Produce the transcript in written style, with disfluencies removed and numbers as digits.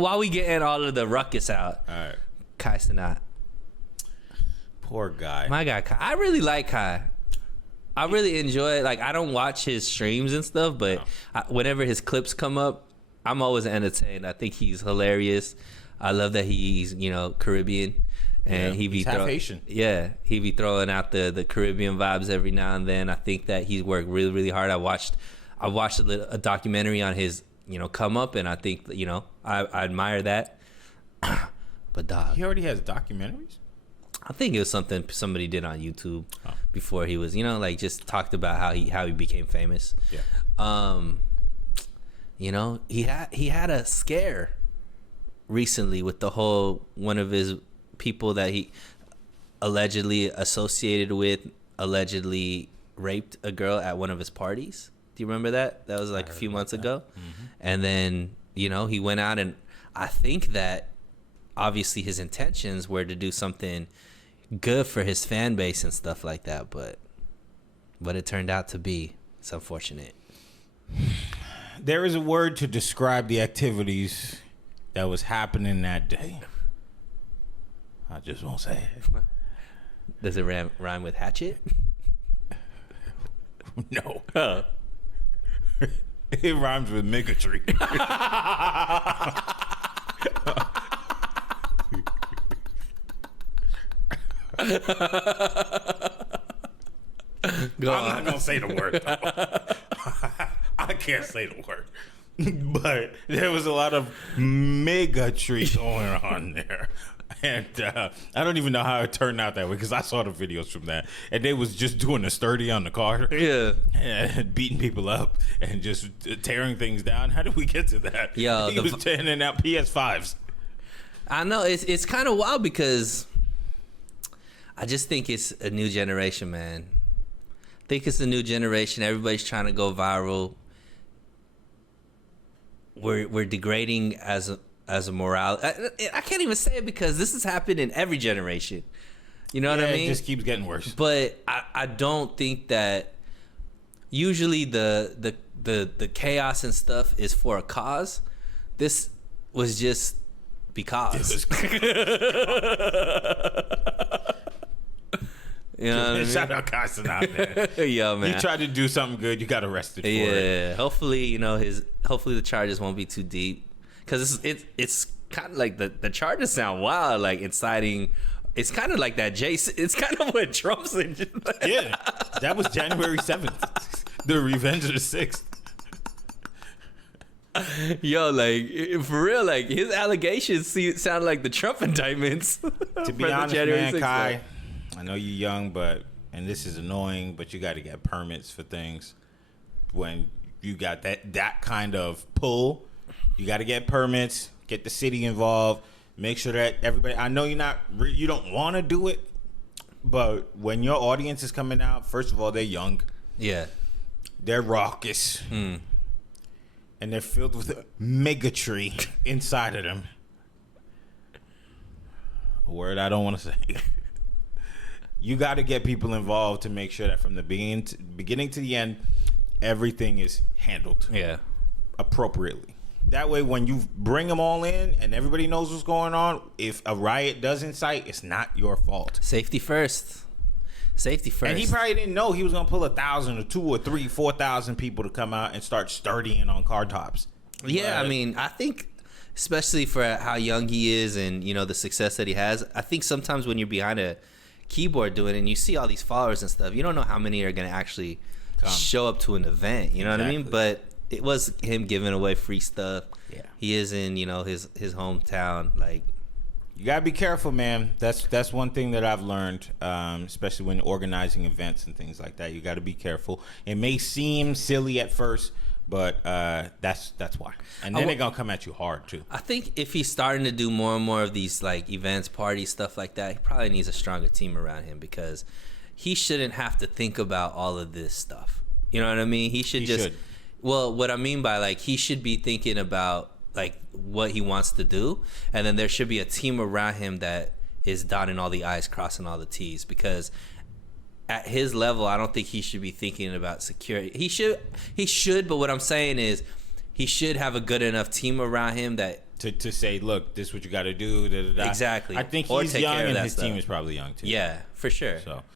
while we getting all of the ruckus out, All right. Kai Cenat. Poor guy. My guy Kai. I really like Kai. I really enjoy it. Like, I don't watch his streams and stuff, but whenever his clips come up, I'm always entertained. I think he's hilarious. I love that he's, Caribbean. And he's half Haitian. Yeah, he be throwing out the Caribbean vibes every now and then. I think that he's worked really, really hard. I watched a documentary on his, come up, and I think, I admire that. But dog, he already has documentaries. I think it was something somebody did on YouTube before he was, just talked about how he became famous. Yeah. He had a scare recently with the whole one of his people that he allegedly associated with allegedly raped a girl at one of his parties. Do you remember that? That was like a few months ago. Mm-hmm. And then, he went out, and I think that obviously his intentions were to do something good for his fan base and stuff like that, but it turned out to be, it's unfortunate. There is a word to describe the activities that was happening that day. I just won't say it. Does it rhyme with hatchet? No. It rhymes with bigotry. I'm not gonna say the word. I can't say the word. But there was a lot of bigotry going on there. And I don't even know how it turned out that way, because I saw the videos from that, and they was just doing a sturdy on the car, and beating people up and just tearing things down. How did we get to that? Yo, he was tearing out PS5s. I know it's kind of wild, because I just think it's a new generation, man. I think it's a new generation. Everybody's trying to go viral. We're degrading as a morale. I can't even say it, because this has happened in every generation. You know what I mean? It just keeps getting worse. But I don't think that usually the chaos and stuff is for a cause. This was just because. You know what I mean? Shout out Carson out there. Yo, man. He tried to do something good. You got arrested for it. Yeah. Hopefully, hopefully the charges won't be too deep, because it's kind of like the charges sound wild, like inciting. It's kind of like that it's kind of what Trump's in. Yeah, that was January 7th, the Revenge of the 6th. Yo, like, for real, like, his allegations sound like the Trump indictments. To be honest, man, Kai, I know you're young, and this is annoying, but you got to get permits for things. When you got that kind of pull, you got to get permits, get the city involved, make sure that everybody, I know you don't want to do it, but when your audience is coming out, first of all, they're young. Yeah. They're raucous. And they're filled with bigotry inside of them. A word I don't want to say. You got to get people involved to make sure that from the beginning to the end, everything is handled appropriately. That way, when you bring them all in and everybody knows what's going on, if a riot does incite, it's not your fault. Safety first. Safety first. And he probably didn't know he was going to pull 1,000 or 2,000 or 3,000, 4,000 people to come out and start sturdying on car tops. Yeah, I mean, I think, especially for how young he is and, the success that he has, I think sometimes when you're behind a keyboard doing it and you see all these followers and stuff, you don't know how many are going to actually show up to an event. You know what I mean? But it was him giving away free stuff. Yeah. He is in, his hometown. Like, you gotta be careful, man. That's one thing that I've learned, especially when organizing events and things like that. You gotta be careful. It may seem silly at first, but that's why. And then they're gonna come at you hard too. I think if he's starting to do more and more of these like events, parties, stuff like that, he probably needs a stronger team around him, because he shouldn't have to think about all of this stuff. You know what I mean? He should. Well, what I mean by, like, he should be thinking about like what he wants to do, and then there should be a team around him that is dotting all the I's, crossing all the T's, because at his level, I don't think he should be thinking about security. He should, but what I'm saying is he should have a good enough team around him that to say, look, this is what you got to do. Da, da, da. Exactly. I think Or he's take young care of and that his stuff. team is probably young too. Yeah, for sure. So